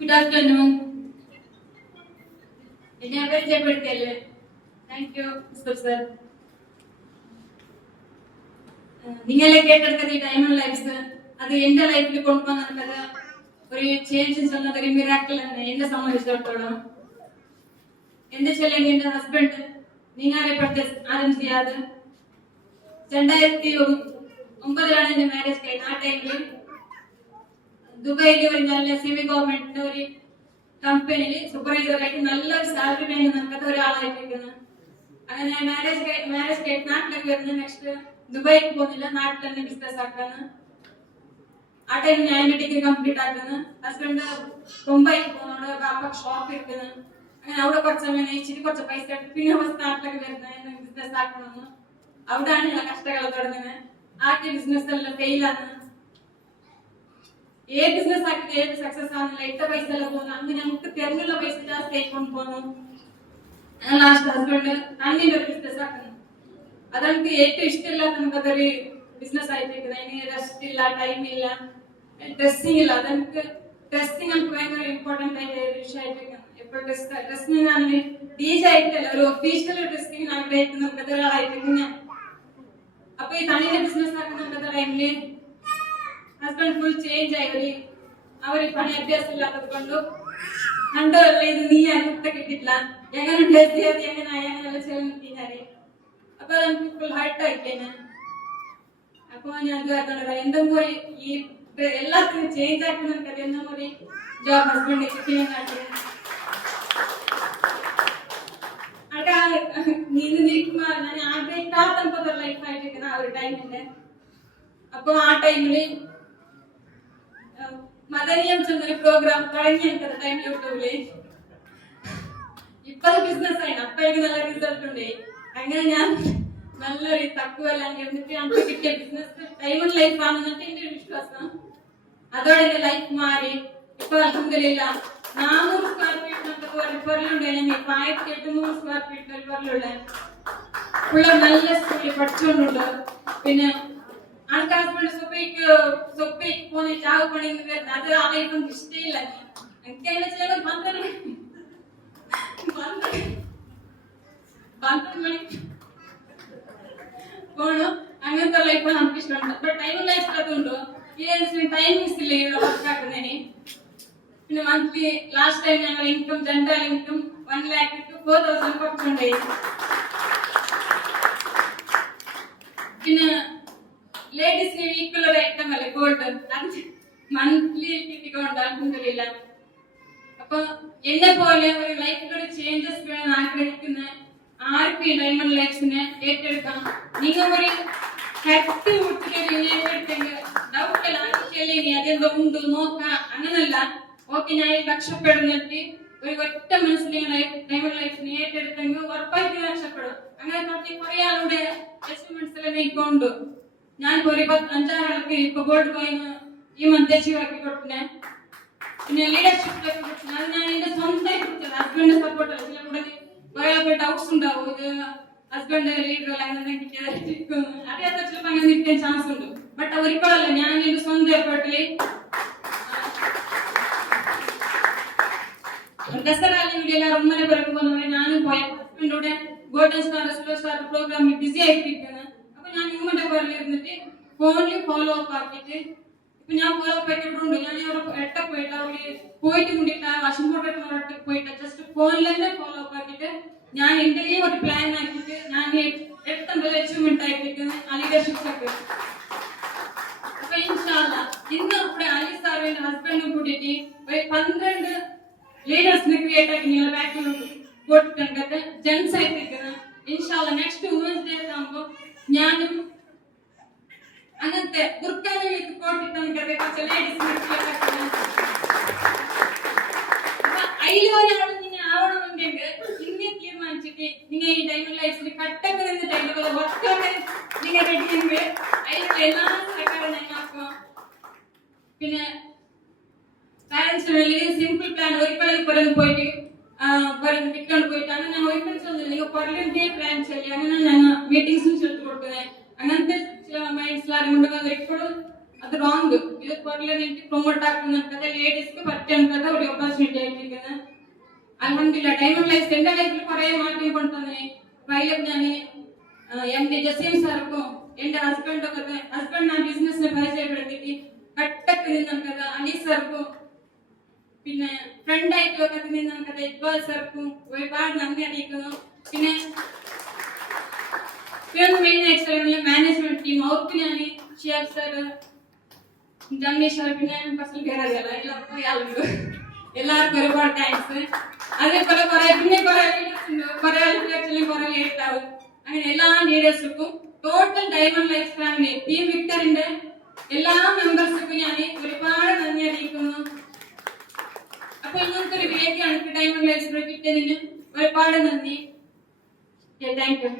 Good afternoon. എന്നെ പരിചയപ്പെടുത്തിയല്ലേ, thank you mister sir. നിങ്ങളെ കേട്ടെടുക്കുന്ന ഈ ഡയമണ്ട് ലൈഫ്സ് അത് എന്റെ ലൈഫിൽ കൊണ്ടുവന്നത് ഒരു ചേഞ്ച് ചെന്നത് ഒരു മിറാക്കിൾ തന്നെ എന്നെ സംബന്ധിച്ചിടത്തോളം. എന്റെ ചെല്ലെങ്കിൽ എന്റെ ഹസ്ബൻഡ് നിങ്ങളെ ആരും ചെയ്യാതെ 2009 എന്റെ മാരേജ് കഴിഞ്ഞ ആ ടൈമിൽ ദുബായില് ഒരു നല്ല സെമി ഗവൺമെന്റിന്റെ ഒരു കമ്പനിയിൽ സൂപ്പർവൈസർ ആയിട്ട് നല്ലൊരു സാലറി വേണ്ടി നടക്കാത്ത ഒരാളായിട്ടിരിക്കുന്നത്. അങ്ങനെ മാരേജ് കഴിഞ്ഞ് നാട്ടിലേക്ക് വരുന്നത്. നെക്സ്റ്റ് ദുബായിക്ക് പോകുന്നില്ല, നാട്ടിൽ തന്നെ ബിസിനസ് ആക്കാന്ന്. ആ ടൈം ഞാൻ എന്റെ ഡിഗ്രി കംപ്ലീറ്റ് ആക്കുന്നു. ഹസ്ബൻഡ് മുംബൈക്ക് പോകുന്നോണ്ട് ബാപ്പക്ക് ഷോപ്പ് ഇരിക്കുന്നു. അങ്ങനെ അവിടെ കുറച്ച് സമയം നയിച്ചിട്ട് കുറച്ച് പൈസ എടുത്ത് പിന്നെ ഫസ്റ്റ് നാട്ടിലേക്ക് വരുന്നത് ബിസിനസ് ആക്കണമെന്ന്. അവിടെയാണ് ഞങ്ങൾ കഷ്ടകൾ തുടങ്ങുന്നത്. ആദ്യ ബിസിനസ് എല്ലാം ഫെയിലാണ്. ഏത് ബിസിനസ് ആക്കിയിട്ട് ഏത് സക്സസ് ആകുന്നില്ല. ഇട്ട പൈസ എല്ലാം പോകുന്നു. അന്ന് ഞങ്ങൾക്ക് തെരഞ്ഞുള്ള പൈസ ജാസ്തി ആയിക്കൊണ്ട് പോകുന്നു. ലാസ്റ്റ് ഹസ്ബൻഡ് കണ്ണിന്റെ ഒരു ബിസിനസ് ആക്കുന്നു. അതെനിക്ക് ഏറ്റവും ഇഷ്ടമില്ലാത്ത നമുക്കതൊരു ബിസിനസ് ആയിട്ടിരിക്കുന്നത്. അതിന് റെസ്റ്റ് ഇല്ല, ടൈം ഇല്ല, ഡ്രസ്സിംഗ് ഇല്ല. അതെനിക്ക് ഡ്രസ്സിംഗ് നമുക്ക് ഭയങ്കര ഇമ്പോർട്ടന്റ് ആയിട്ട് ഒരു വിഷയമായിട്ടിരിക്കുന്നത്. എപ്പോഴും ഡ്രസ്സിംഗ് ആണെങ്കിൽ ഡീജ് ആയിട്ടല്ല, ഒരു ഒഫീഷ്യൽ ഡ്രസ്സിംഗ് ആഗ്രഹിക്കുന്ന ഒരാളായിട്ടിരിക്കും ഞാൻ. അപ്പൊ ഈ തണിയുടെ ബിസിനസ് ആക്കുന്ന ടൈമില് ഹസ്ബൻഡ് ഫുൾ ചേഞ്ച് ആയി. അവര് പണി അഭ്യാസം ഇല്ലാത്തത് കൊണ്ടു കണ്ടല്ല ഇത് നീ മുട്ട കിട്ടിയിട്ടില്ല, എങ്ങനെ ഡ്രസ് ചെയ്യാതെ എങ്ങനെ ചെയ്യുന്നേ. അപ്പൊ നമുക്ക് ഫുൾ ഹർട്ട് ആയിക്കഴിഞ്ഞ. അപ്പൊ ഞാൻ എന്തെങ്കിലും ഈ എല്ലാത്തിനും ചേഞ്ച് ആക്കുന്ന എന്തെങ്കിലും ഒരു ജോബ് ഹസ്ബൻഡ് കിട്ടിയെന്നാണ്. നീന്ന് നിൽക്കുമ്പോ ഞാൻ ആഗ്രഹിക്കാത്ത ലൈഫായിട്ടിരിക്കുന്ന ആ ഒരു ടൈമിന്റെ. അപ്പൊ ആ ടൈമില് മദനിയം ചെന്നൊരു പ്രോഗ്രാം തുടങ്ങി എനിക്കത് ടൈം യൂട്യൂബില്. ഇപ്പൊ ബിസിനസ് ആയി, അപ്പൊ എനിക്ക് നല്ല റിസൾട്ട് ഉണ്ട്. അങ്ങനെ ഞാൻ നല്ലൊരു തക്കുവെല്ലാം എന്നിട്ട് നമുക്ക് കിട്ടിയ ബിസിനസ് ഡയമണ്ട് ലൈഫ് ആണെന്നിട്ട് എന്റെ ഒരു വിശ്വാസം. അതോടെ എന്റെ ലൈഫ് മാറി. ഇപ്പൊ അൽഹംദുലില്ലാ 400 സ്ക്വയർ ഫീറ്റ് റിഫറിലുണ്ട്. ഇപ്പൊ 1800 സ്ക്വയർ ഫീറ്റ് റിഫറിലുള്ള പിള്ളേർ നല്ല സ്കൂളിൽ പഠിച്ചുകൊണ്ടുണ്ട്. പിന്നെ ആൾക്കാർ സൊപ്പയ്ക്ക് പോകുന്ന ചാവ് പണിന്ന് വരുന്നത് അത് ആർക്കും ഇഷ്ടമില്ല. എനിക്ക് അതിനെ ചില 12 മണി പോണു. അങ്ങനത്തെ ലൈഫ് നമുക്ക് ഇഷ്ടമുണ്ട്. ബട്ട് ടൈം ലൈഫ് അതുകൊണ്ടു ഈ ടൈമിങ്സ് ഇല്ല ഇവിടെ വർക്ക് ആക്കുന്നതിന്. പിന്നെ മന്ത്ലി ലാസ്റ്റ് ടൈം ഞങ്ങൾ income general income 1 lakh to 4,000 കുറച്ചുണ്ടായി. പിന്നെ ലേഡീസിന് ഈക്വൽ ഒരു ഐറ്റം അല്ലേ ഗോൾഡ്, അത് മന്ത്ലി കിട്ടിക്കൊണ്ട് അൽഹംദുലില്ലാ. അപ്പൊ എന്നെ പോലെ ഒരു ലൈഫിലൊരു ചേഞ്ചസ് വേണം ആഗ്രഹിക്കുന്ന ആർക്കും ഈ ഡയമണ്ട് ലൈഫ്സിനെ ഏറ്റെടുക്കാം. നിങ്ങൾ ഒരു കട്ടി കൊടുത്തിട്ട് ഏറ്റെടുത്തെങ്കിൽ ഡൗട്ടല്ല, ആർക്കല്ലേ അതെന്തോ ഉണ്ട് നോക്കാം അങ്ങനല്ല. ഓക്കെ ഞാൻ രക്ഷപ്പെടുന്നിട്ട് ഒരു ഒറ്റ മനസ്സിൽ ഡയമണ്ട് ലൈഫിനെ ഏറ്റെടുത്തെങ്കിൽ ഉറപ്പായിട്ട് രക്ഷപ്പെടും. അങ്ങനെ നോക്കി കുറെ ആളുടെ എക്സ്പെരിമെന്റ്സ് എല്ലാം എനിക്കുണ്ട്. ഞാൻ ഒരു 5-6 ആൾക്ക് ഇപ്പൊ ഗോൾഡ് കോയിൻ ഈ മന്ത് ആക്കി കൊടുത്തിനെ. പിന്നെ ലീഡർഷിപ്പ് അത് ഞാൻ എന്റെ സ്വന്തമായിട്ട് കൊടുത്തത്. ഹസ്ബൻഡ് സപ്പോർട്ട് അല്ല. ചില കൂടെ വേറെ ഡൗട്ട്സ് ഉണ്ടാവും, ഇത് ഹസ്ബൻഡ് ലീഡർ അല്ല അങ്ങനെ കിട്ടിയതായിരിക്കും, അറിയാത്ത ചിലപ്പോൾ അങ്ങനെ കിട്ടാൻ ചാൻസ് ഉണ്ട്. ബട്ട് ഒരിക്കലല്ല, ഞാൻ എന്റെ സ്വന്തം എഫേർട്ടില് ദസറ അല്ലെങ്കിൽ എല്ലാവരും ഉമ്മനെ പിറകു പോകുന്നവരെ ഞാനും പോയ ഹസ്ബൻഡോടെ ഗോൾഡൻ സ്റ്റാർ സിൽവർ സ്റ്റാർ പ്രോഗ്രാമിൽ ബിസി ആയിട്ടിരിക്കുന്നത്. അപ്പൊ ഞാൻ ഇങ്ങോട്ട് പുറകിൽ ഇരുന്നിട്ട് ഫോണിൽ ഫോളോ അപ്പ് ആക്കിയിട്ട് ഇപ്പൊ ഞാൻ ഫോളോ അപ്പ് ആക്കിയിട്ടുണ്ട്. ഞാൻ എട്ട പോയിട്ട് അവര് പോയിട്ട് മുണ്ടിട്ട് വാഷിംഗ് പോയിട്ട് ജസ്റ്റ് ഫോണിൽ തന്നെ ഫോളോ അപ്പ് ആക്കിയിട്ട് ഞാൻ എന്റെ ഒരു പ്ലാൻ ആക്കിയിട്ട് ഞാൻ 8 അച്ചീവ്മെന്റ് ആക്കിയിരിക്കുന്നത് ആ ലീഡർഷിപ്പ് ഒക്കെ. അപ്പൊ ഇൻഷാ അല്ലാഹ് ഇന്ന് ഇവിടെ അലി സാറിന്റെ ഹസ്ബൻഡും കൂട്ടിയിട്ട് ഒരു 12 ലീഡേഴ്സിനെ ക്രിയേറ്റ് ആക്കി നിങ്ങൾ ബാക്കിൽ പോട്ടിട്ടുണ്ട് ജെൻസ് ആയിട്ടിരിക്കുന്നത്. ഇൻഷാ അല്ലാഹ് നെക്സ്റ്റ് വുമൻസ് ഡേ ആകുമ്പോ ഞാനും അങ്ങനത്തെ ബുർക്കാനെ കോട്ടിട്ട് കുറച്ച് ലേഡീസിനെ അതിലൊരാൾ നിങ്ങൾ ആവണമെന്നുണ്ടെങ്കിൽ ഇന്നേ തീരുമാനിച്ചിട്ട് നിങ്ങൾ ഈ ഡയമണ്ട് ലൈഫിൽ കട്ടൊക്കെ നിന്നിട്ട് വർക്കൊക്കെ നിങ്ങൾ റെഡിയെങ്കിൽ അതിലുള്ള എല്ലാ സഹകാരം ഞങ്ങൾക്കും. പിന്നെ പാരന്റ്സിന് സിമ്പിൾ പ്ലാൻ ഒരിക്കലും പുറത്ത് പോയിട്ട് വിട്ടോണ്ട് പോയിട്ട് അങ്ങനെ ഞങ്ങൾ ഒരിക്കലും ചെന്നില്ല. നിങ്ങൾ പുറത്തെ പ്ലാൻ ചെയ്യും. അങ്ങനെ ഞങ്ങൾ മീറ്റിംഗ്സും ചേർത്ത് കൊടുക്കുന്നത്. അങ്ങനത്തെ മൈൻഡ്സ് കൊണ്ട് എപ്പോഴും അത് റോങ്. ഇത് കുറലേക്ക് പ്രൊമോട്ട് ആക്കുന്നതിനൊക്കെ ലേഡീസ്ക്ക് പറ്റുന്നതൊക്കെ ഒരു ഓപ്പർച്യൂണിറ്റി ആയിട്ടിരിക്കുന്നത്. അൽഹംദുലില്ലാ ഡയമണ്ട് ലൈഫ് എന്റെ ലൈഫിൽ കുറെ മാറ്റം കൊണ്ടുവന്നേ. അതിലൊക്കെ ഞാൻ എന്റെ ജസീം സാർക്കും എന്റെ ഹസ്ബൻഡ് ആ ബിസിനസ്സിനെ പരിചയപ്പെടുത്തിയിട്ട് കട്ടക്ക് നിന്നത് അലി സാർക്കും പിന്നെ ഫ്രണ്ടായിട്ടൊക്കെ നിന്നത് ഇക്ബാൽ സാർക്കും ഒരുപാട് നന്ദി അറിയിക്കുന്നു. പിന്നെ മെയിൻ ആയിട്ട് മാനേജ്മെന്റ് ടീം അവർക്ക് ഞാൻ ഷിയാബ് സാർ ജംനീഷ് സാർ പിന്നെ ഫസൽ കേരള എല്ലാവർക്കും ഒരുപാട് താങ്ക്സ്. അതേപോലെ കുറെ ലീഡേഴ്സ് ഉണ്ട്, കുറെ ആൾക്കാരും കുറെ ലേറ്റ് ആവും. അങ്ങനെ എല്ലാ ലീഡേഴ്സിനും total diamond life family team വിക്ടറിന്റെ എല്ലാ മെമ്പേഴ്സിനും ഞാൻ ഒരുപാട് നന്ദി അറിയിക്കുന്നു. അപ്പൊ ഇങ്ങനത്തെ ഒരു വേദിയാണ് ഡയമണ്ട് ലൈഫ് കിട്ടിയതിന് ഒരുപാട് നന്ദി. Thank you.